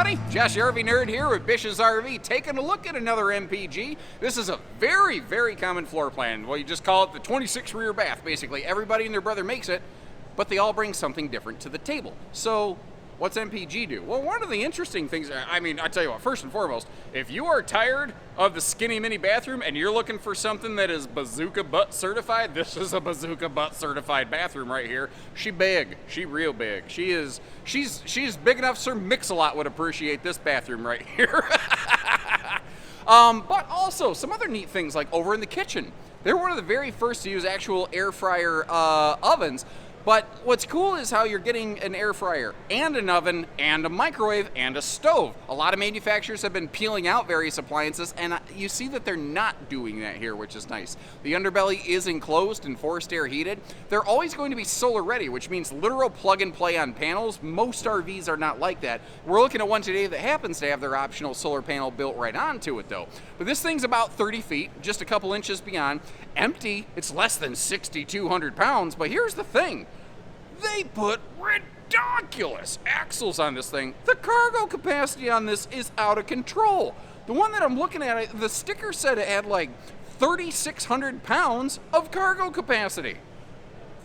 everybody, Josh the RV Nerd here with Bish's RV, taking a look at another MPG. This is a very, very common floor plan. Well, you just call it the 26 rear bath, basically. Everybody and their brother makes it, but they all bring something different to the table. So, what's MPG do? Well, one of the interesting things, I tell you what, first and foremost, if you are tired of the skinny mini bathroom and you're looking for something that is bazooka butt certified, this is a bazooka butt certified bathroom right here. She big, she real big. She's big enough Sir Mix-a-Lot would appreciate this bathroom right here. But also some other neat things like over in the kitchen. They're one of the very first to use actual air fryer ovens. But what's cool is how you're getting an air fryer and an oven and a microwave and a stove. A lot of manufacturers have been peeling out various appliances, and you see that they're not doing that here, which is nice. The underbelly is enclosed and forced air heated. They're always going to be solar ready, which means literal plug and play on panels. Most RVs are not like that. We're looking at one today that happens to have their optional solar panel built right onto it though. But this thing's about 30 feet, just a couple inches beyond. Empty, it's less than 6,200 pounds, but here's the thing. They put ridiculous axles on this thing. The cargo capacity on this is out of control. The one that I'm looking at, the sticker said it had like 3,600 pounds of cargo capacity.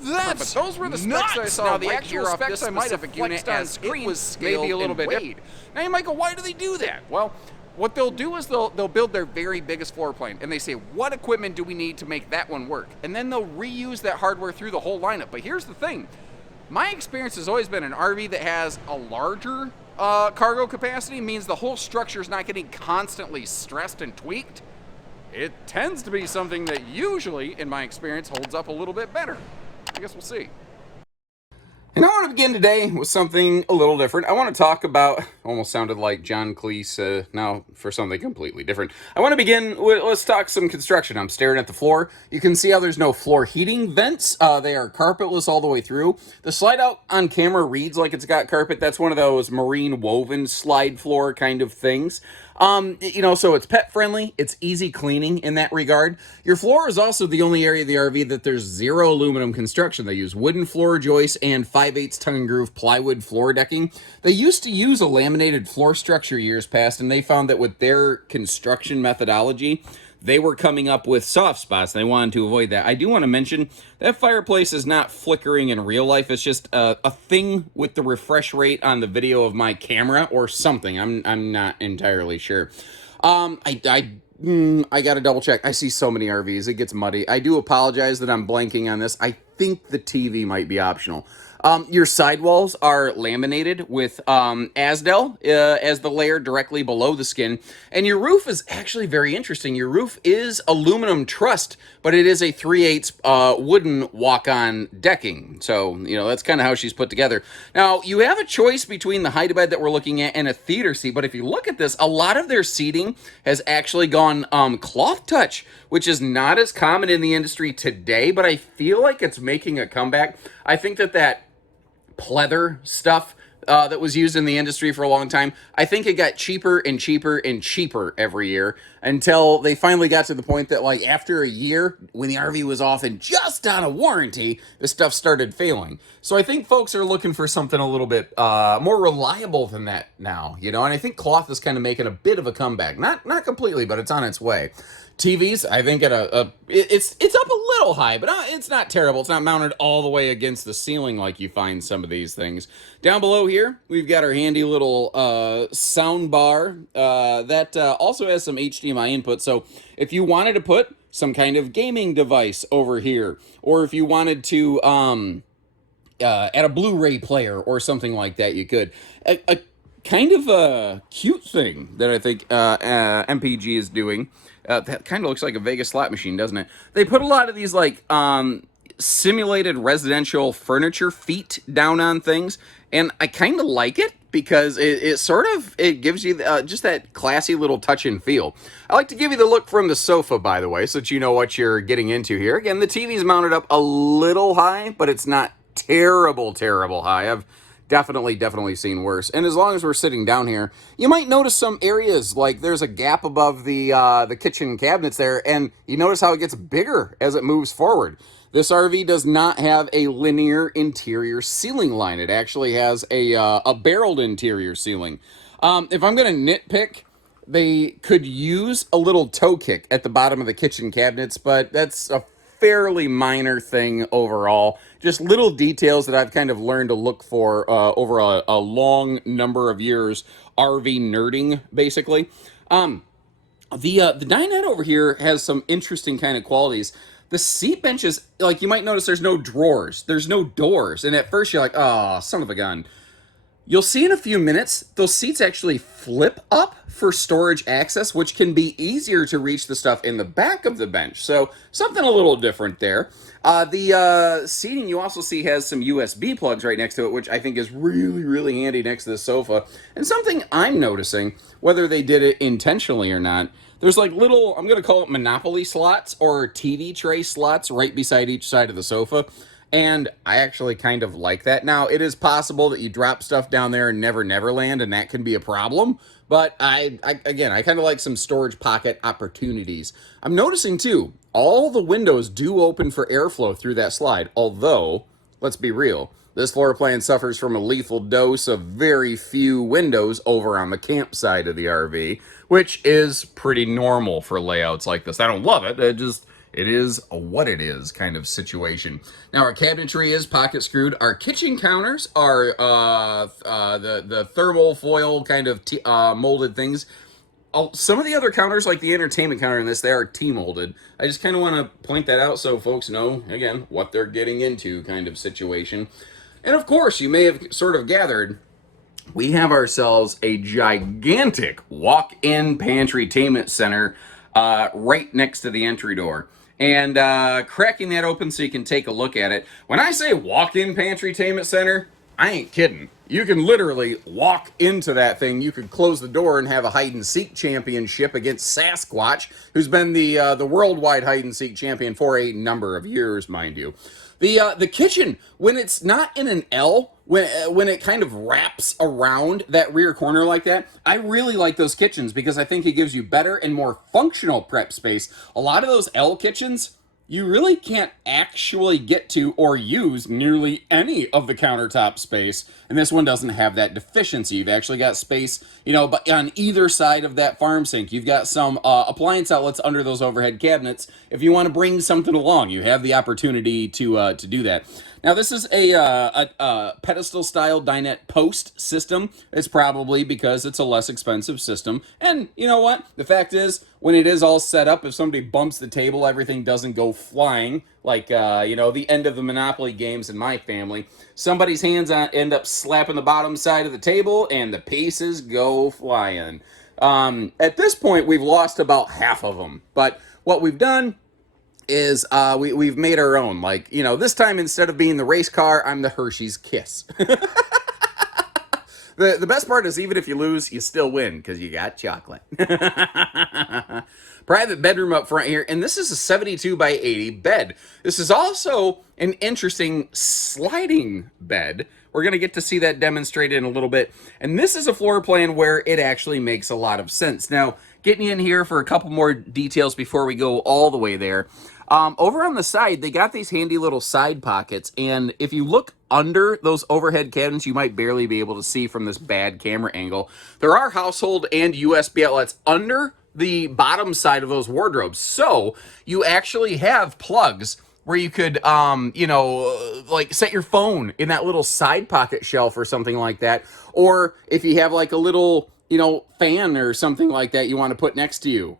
But those were the specs that I saw. Now, the actual specs I might have flexed on screen was maybe a little bit weighed. Now you might go, why do they do that? Well, what they'll do is they'll build their very biggest floor plane, and they say, what equipment do we need to make that one work? And then they'll reuse that hardware through the whole lineup. But here's the thing. My experience has always been an RV that has a larger cargo capacity means the whole structure is not getting constantly stressed and tweaked. It tends to be something that usually, in my experience, holds up a little bit better. I guess we'll see. And I want to begin today with something a little different. I want to talk about, almost sounded like John Cleese, now for something completely different. I want to begin with, let's talk some construction. I'm staring at the floor. You can see how there's no floor heating vents. They are carpetless all the way through. The slide out on camera reads like it's got carpet. That's one of those marine woven slide floor kind of things. So it's pet friendly. It's easy cleaning in that regard. Your floor is also the only area of the RV that there's zero aluminum construction. They use wooden floor joists and 5/8 tongue and groove plywood floor decking. They used to use a laminated floor structure years past, and they found that with their construction methodology, they were coming up with soft spots. They wanted to avoid that. I do want to mention that fireplace is not flickering in real life. It's just a thing with the refresh rate on the video of my camera or something. I'm not entirely sure. I gotta double check. I see so many RVs. It gets muddy. I do apologize that I'm blanking on this. I think the TV might be optional. Your sidewalls are laminated with Asdel as the layer directly below the skin. And your roof is actually very interesting. Your roof is aluminum trussed, but it is a 3/8 wooden walk-on decking. So, that's kind of how she's put together. Now, you have a choice between the hide-a-bed that we're looking at and a theater seat. But if you look at this, a lot of their seating has actually gone cloth touch, which is not as common in the industry today, but I feel like it's making a comeback. I think that pleather stuff that was used in the industry for a long time, I think it got cheaper and cheaper and cheaper every year until they finally got to the point that, like, after a year, when the RV was off and just on a warranty, this stuff started failing. So I think folks are looking for something a little bit more reliable than that now, and I think cloth is kind of making a bit of a comeback. Not completely, but it's on its way. TVs, I think it's up a little high, but it's not terrible. It's not mounted all the way against the ceiling like you find some of these things. Down below here, we've got our handy little sound bar that also has some HDMI input. So if you wanted to put some kind of gaming device over here, or if you wanted to add a Blu-ray player or something like that, you could. A kind of a cute thing that I think MPG is doing. That kind of looks like a Vegas slot machine, doesn't it? They put a lot of these, like, simulated residential furniture feet down on things, and I kind of like it because it gives you just that classy little touch and feel. I like to give you the look from the sofa, by the way, so that you know what you're getting into here. Again, the TV's mounted up a little high, but it's not terrible high. I've definitely seen worse. And as long as we're sitting down here, you might notice some areas, like there's a gap above the kitchen cabinets there, and you notice how it gets bigger as it moves forward. This RV does not have a linear interior ceiling line. It actually has a barreled interior ceiling. If I'm going to nitpick, they could use a little toe kick at the bottom of the kitchen cabinets, but that's a fairly minor thing overall. Just little details that I've kind of learned to look for over a long number of years RV nerding, basically. The dinette over here has some interesting kind of qualities. The seat benches, like you might notice, there's no drawers, there's no doors, and at first you're like, oh, son of a gun. You'll see in a few minutes, those seats actually flip up for storage access, which can be easier to reach the stuff in the back of the bench. So something a little different there. The seating you also see has some USB plugs right next to it, which I think is really, really handy next to the sofa. And something I'm noticing, whether they did it intentionally or not, there's like little, I'm going to call it Monopoly slots or TV tray slots right beside each side of the sofa. And I actually kind of like that. Now, it is possible that you drop stuff down there and never land, and that can be a problem. But I kind of like some storage pocket opportunities. I'm noticing, too, all the windows do open for airflow through that slide. Although, let's be real, this floor plan suffers from a lethal dose of very few windows over on the camp side of the RV, which is pretty normal for layouts like this. I don't love it. It is what it is kind of situation. Now, our cabinetry is pocket screwed. Our kitchen counters are the thermal foil kind of molded things. Some of the other counters, like the entertainment counter in this, they are T-molded. I just kind of want to point that out so folks know, again, what they're getting into kind of situation. And of course, you may have sort of gathered, we have ourselves a gigantic walk-in pantry-tainment center right next to the entry door. And cracking that open so you can take a look at it. When I say walk-in pantry-tainment center, I ain't kidding. You can literally walk into that thing. You could close the door and have a hide-and-seek championship against Sasquatch, who's been the worldwide hide-and-seek champion for a number of years, mind you. The kitchen, when it's not in an L, when it kind of wraps around that rear corner like that, I really like those kitchens because I think it gives you better and more functional prep space. A lot of those L kitchens, you really can't actually get to or use nearly any of the countertop space, and this one doesn't have that deficiency. You've actually got space, but on either side of that farm sink, you've got some appliance outlets under those overhead cabinets. If you want to bring something along, you have the opportunity to do that. Now, this is a pedestal-style dinette post system. It's probably because it's a less expensive system. And you know what? The fact is, when it is all set up, if somebody bumps the table, everything doesn't go flying like, the end of the Monopoly games in my family. Somebody's hands end up slapping the bottom side of the table, and the pieces go flying. At this point, we've lost about half of them. But what we've done is we've made our own. Like, this time instead of being the race car, I'm the Hershey's Kiss. The best part is even if you lose, you still win because you got chocolate. Private bedroom up front here, and this is a 72 by 80 bed. This is also an interesting sliding bed. We're going to get to see that demonstrated in a little bit. And this is a floor plan where it actually makes a lot of sense. Now, getting in here for a couple more details before we go all the way there. Over on the side, they got these handy little side pockets, and if you look under those overhead cabinets, you might barely be able to see from this bad camera angle. There are household and USB outlets under the bottom side of those wardrobes, so you actually have plugs where you could, like set your phone in that little side pocket shelf or something like that, or if you have like a little fan or something like that you want to put next to you,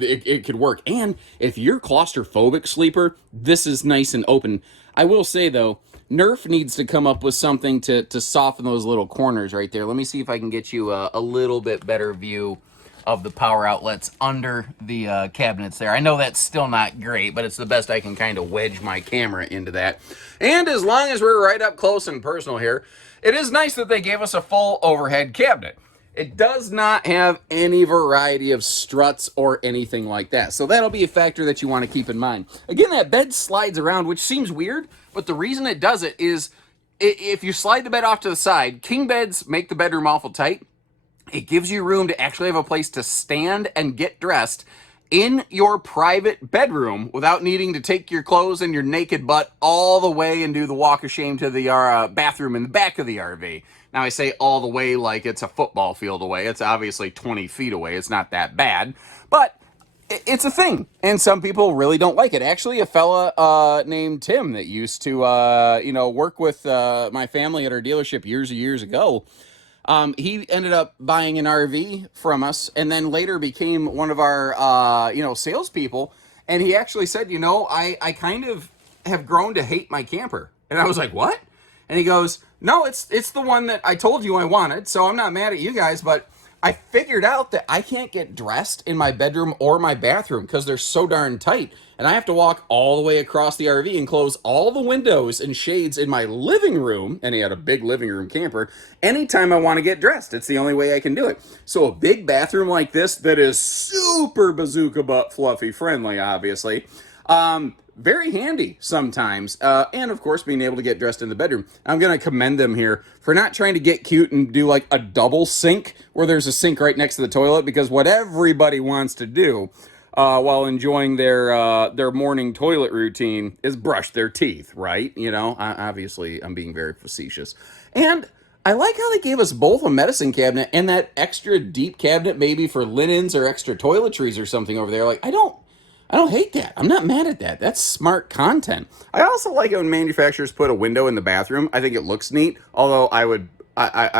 it could work. And if you're claustrophobic sleeper, this is nice and open. I will say though, Nerf needs to come up with something to soften those little corners right there. Let me see if I can get you a little bit better view of the power outlets under the cabinets there. I know that's still not great, but it's the best I can kind of wedge my camera into that. And as long as we're right up close and personal here, it is nice that they gave us a full overhead cabinet. It does not have any variety of struts or anything like that. So that'll be a factor that you want to keep in mind. Again, that bed slides around, which seems weird, but the reason it does it is if you slide the bed off to the side, king beds make the bedroom awful tight. It gives you room to actually have a place to stand and get dressed in your private bedroom without needing to take your clothes and your naked butt all the way and do the walk of shame to the bathroom in the back of the RV. Now, I say all the way like it's a football field away. It's obviously 20 feet away. It's not that bad. But it's a thing, and some people really don't like it. Actually, a fella named Tim that used to, work with my family at our dealership years and years ago, he ended up buying an RV from us, and then later became one of our, salespeople. And he actually said, I kind of have grown to hate my camper. And I was like, what? And he goes, no, it's the one that I told you I wanted, so I'm not mad at you guys, but I figured out that I can't get dressed in my bedroom or my bathroom because they're so darn tight. And I have to walk all the way across the RV and close all the windows and shades in my living room. And he had a big living room camper. Anytime I want to get dressed, it's the only way I can do it. So a big bathroom like this that is super bazooka butt fluffy friendly, obviously. Very handy sometimes, and of course being able to get dressed in the bedroom. I'm going to commend them here for not trying to get cute and do like a double sink where there's a sink right next to the toilet, because what everybody wants to do while enjoying their morning toilet routine is brush their teeth, right? Obviously I'm being very facetious. And I like how they gave us both a medicine cabinet and that extra deep cabinet maybe for linens or extra toiletries or something over there. Like, I don't hate that. I'm not mad at that. That's smart content. I also like it when manufacturers put a window in the bathroom. I think it looks neat. Although I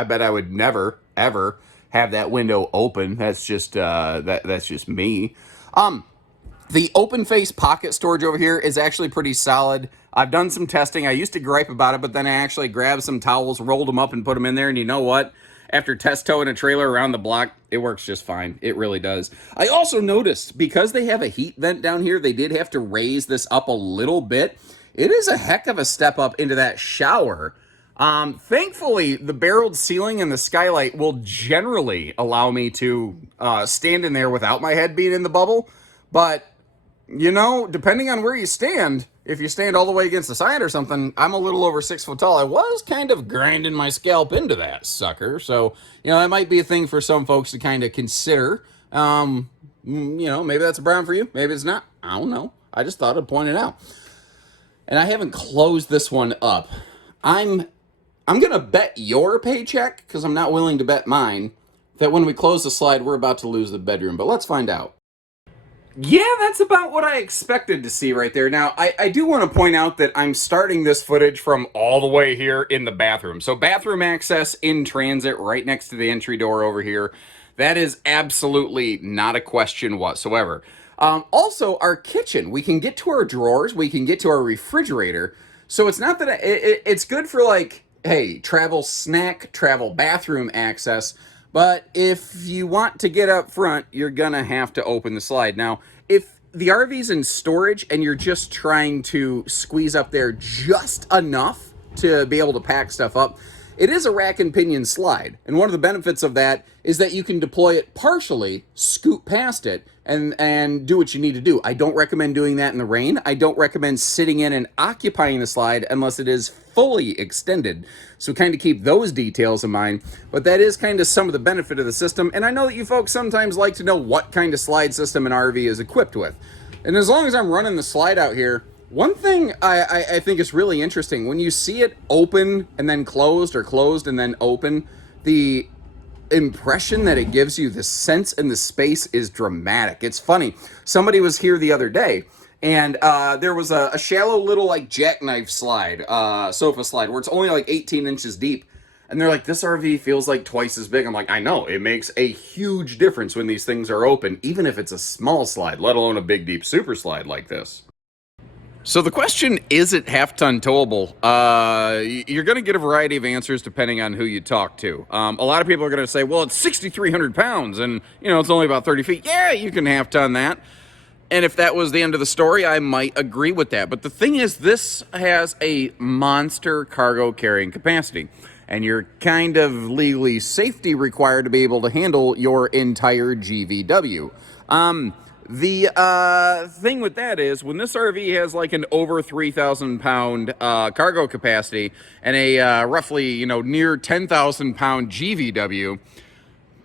bet I would never ever have that window open. That's just that's just me. The open face pocket storage over here is actually pretty solid. I've done some testing. I used to gripe about it, but then I actually grabbed some towels, rolled them up, and put them in there. And you know what? After test towing a trailer around the block, it works just fine. It really does. I also noticed, because they have a heat vent down here, they did have to raise this up a little bit. It is a heck of a step up into that shower. Thankfully, the barreled ceiling and the skylight will generally allow me to stand in there without my head being in the bubble. But, depending on where you stand, if you stand all the way against the side or something, I'm a little over 6 foot tall. I was kind of grinding my scalp into that sucker. So, that might be a thing for some folks to kind of consider. Maybe that's a problem for you. Maybe it's not. I don't know. I just thought I'd point it out. And I haven't closed this one up. I'm going to bet your paycheck, because I'm not willing to bet mine, that when we close the slide, we're about to lose the bedroom. But let's find out. Yeah, that's about what I expected to see right there. Now, I do want to point out that I'm starting this footage from all the way here in the bathroom. So bathroom access in transit right next to the entry door over here. That is absolutely not a question whatsoever. Also, our kitchen. We can get to our drawers. We can get to our refrigerator. So it's not that it's good for, like, hey, travel snack, travel bathroom access. But if you want to get up front, you're going to have to open the slide. Now, if the RV's in storage and you're just trying to squeeze up there just enough to be able to pack stuff up, it is a rack and pinion slide. And one of the benefits of that is that you can deploy it partially, scoot past it, and do what you need to do. I don't recommend doing that in the rain. I don't recommend sitting in and occupying the slide unless it is fully extended. So kind of keep those details in mind. But that is kind of some of the benefit of the system. And I know that you folks sometimes like to know what kind of slide system an RV is equipped with. And as long as I'm running the slide out here, one thing I think is really interesting, when you see it open and then closed, or closed and then open, the impression that it gives you, the sense in the space, is dramatic. It's funny. Somebody was here the other day, and there was a shallow little, like, jackknife slide, sofa slide, where it's only like 18 inches deep. And they're like, this RV feels like twice as big. I'm like, I know. It makes a huge difference when these things are open, even if it's a small slide, let alone a big, deep super slide like this. So the question, is it half-ton towable? You're going to get a variety of answers depending on who you talk to. A lot of people are going to say, well, it's 6,300 pounds and, it's only about 30 feet. Yeah, you can half-ton that. And if that was the end of the story, I might agree with that. But the thing is, this has a monster cargo carrying capacity. And you're kind of legally safety required to be able to handle your entire GVW. The thing with that is, when this RV has like an over 3,000 pound cargo capacity and a roughly, near 10,000 pound GVW,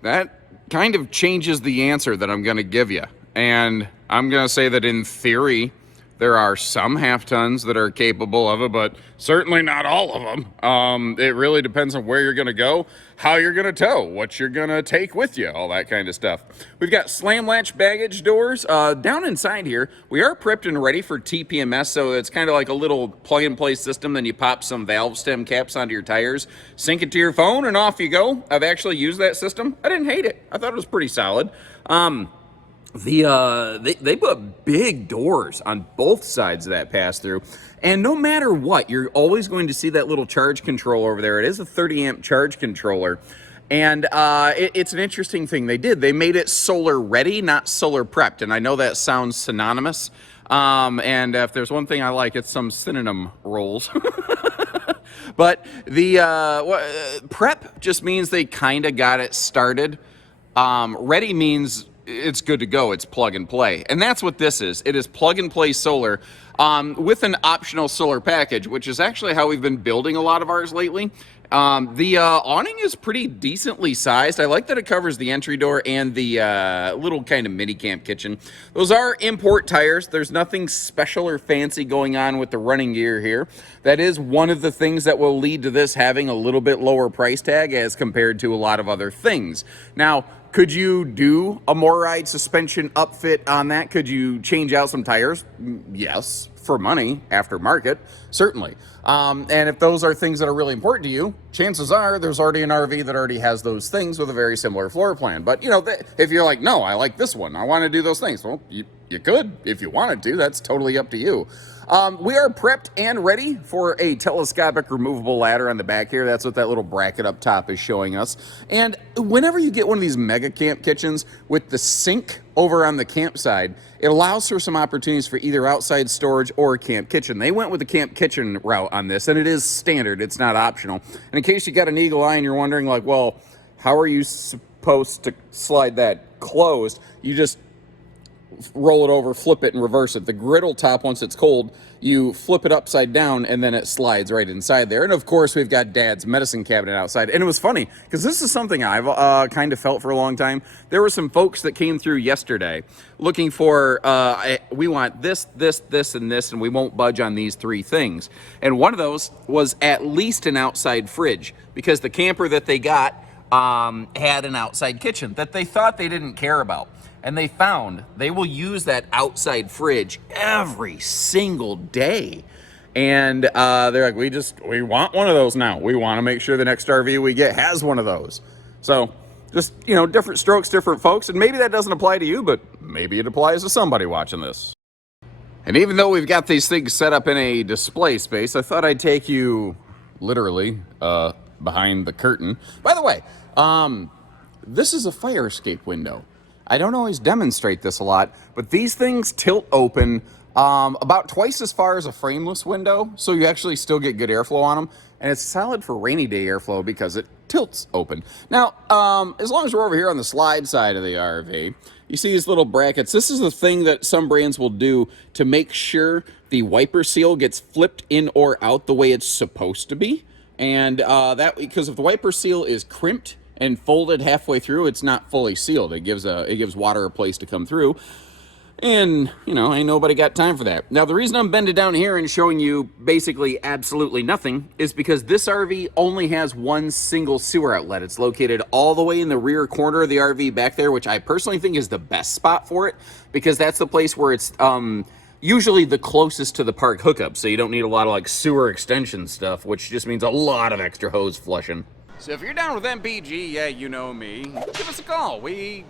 that kind of changes the answer that I'm going to give you. and I'm going to say that in theory, there are some half tons that are capable of it, but certainly not all of them. It really depends on where you're going to go, how you're going to tow, what you're going to take with you, all that kind of stuff. We've got slam latch baggage doors. Down inside here, we are prepped and ready for TPMS, so it's kind of like a little plug-and-play system. Then you pop some valve stem caps onto your tires, sync it to your phone, and off you go. I've actually used that system. I didn't hate it. I thought it was pretty solid. They put big doors on both sides of that pass-through, and no matter what, you're always going to see that little charge controller over there. It is a 30-amp charge controller, and it's an interesting thing they did. They made it solar ready, not solar prepped, and I know that sounds synonymous, and if there's one thing I like, it's some synonym rolls. But the prep just means they kind of got it started. Ready means it's good to go. It's plug and play. And that's what this is. It is plug and play solar with an optional solar package, which is actually how we've been building a lot of ours lately. The awning is pretty decently sized. I like that it covers the entry door and the little kind of mini camp kitchen. Those are import tires. There's nothing special or fancy going on with the running gear here. That is one of the things that will lead to this having a little bit lower price tag as compared to a lot of other things. Now, could you do a MORryde suspension upfit on that? Could you change out some tires? Yes, for money, aftermarket, certainly. And if those are things that are really important to you, chances are there's already an RV that already has those things with a very similar floor plan. But, you know, if you're like, no, I like this one, I want to do those things, well, you could if you wanted to. That's totally up to you. We are prepped and ready for a telescopic removable ladder on the back here. That's what that little bracket up top is showing us. And whenever you get one of these mega camp kitchens with the sink over on the campside, it allows for some opportunities for either outside storage or a camp kitchen. They went with the camp kitchen route on this, and it is standard. It's not optional. And in case you got an eagle eye and you're wondering, like, well, how are you supposed to slide that closed? You just roll it over, flip it, and reverse it. The griddle top, once it's cold, you flip it upside down, and then it slides right inside there. And of course, we've got Dad's medicine cabinet outside. And it was funny, because this is something I've kind of felt for a long time. There were some folks that came through yesterday looking for, we want this, this, this, and this, and we won't budge on these three things. And one of those was at least an outside fridge, because the camper that they got had an outside kitchen that they thought they didn't care about. And they found they will use that outside fridge every single day. And they're like, we want one of those now. We want to make sure the next RV we get has one of those. So just, you know, different strokes, different folks. And maybe that doesn't apply to you, but maybe it applies to somebody watching this. And even though we've got these things set up in a display space, I thought I'd take you literally behind the curtain. By the way, this is a fire escape window. I don't always demonstrate this a lot, but these things tilt open about twice as far as a frameless window, so you actually still get good airflow on them, and it's solid for rainy day airflow because it tilts open. Now, as long as we're over here on the slide side of the RV, you see these little brackets. This is the thing that some brands will do to make sure the wiper seal gets flipped in or out the way it's supposed to be, and that because if the wiper seal is crimped and folded halfway through, it's not fully sealed. It gives water a place to come through. And, you know, ain't nobody got time for that. Now, the reason I'm bending down here and showing you basically absolutely nothing is because this RV only has one single sewer outlet. It's located all the way in the rear corner of the RV back there, which I personally think is the best spot for it, because that's the place where it's usually the closest to the park hookup, so you don't need a lot of like sewer extension stuff, which just means a lot of extra hose flushing. So if you're down with MPG, yeah, you know me, give us a call. We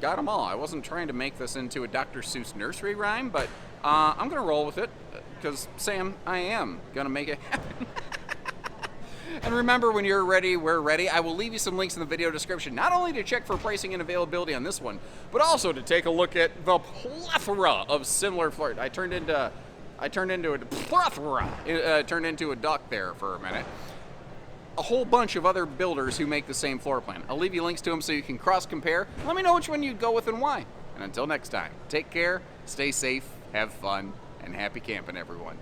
got them all. I wasn't trying to make this into a Dr. Seuss nursery rhyme, but I'm going to roll with it, because, Sam, I am going to make it happen. And remember, when you're ready, we're ready. I will leave you some links in the video description, not only to check for pricing and availability on this one, but also to take a look at the plethora of similar floor. I turned into a plethora. It turned into a duck there for a minute. A whole bunch of other builders who make the same floor plan. I'll leave you links to them so you can cross-compare. Let me know which one you'd go with and why. And until next time, take care, stay safe, have fun, and happy camping, everyone.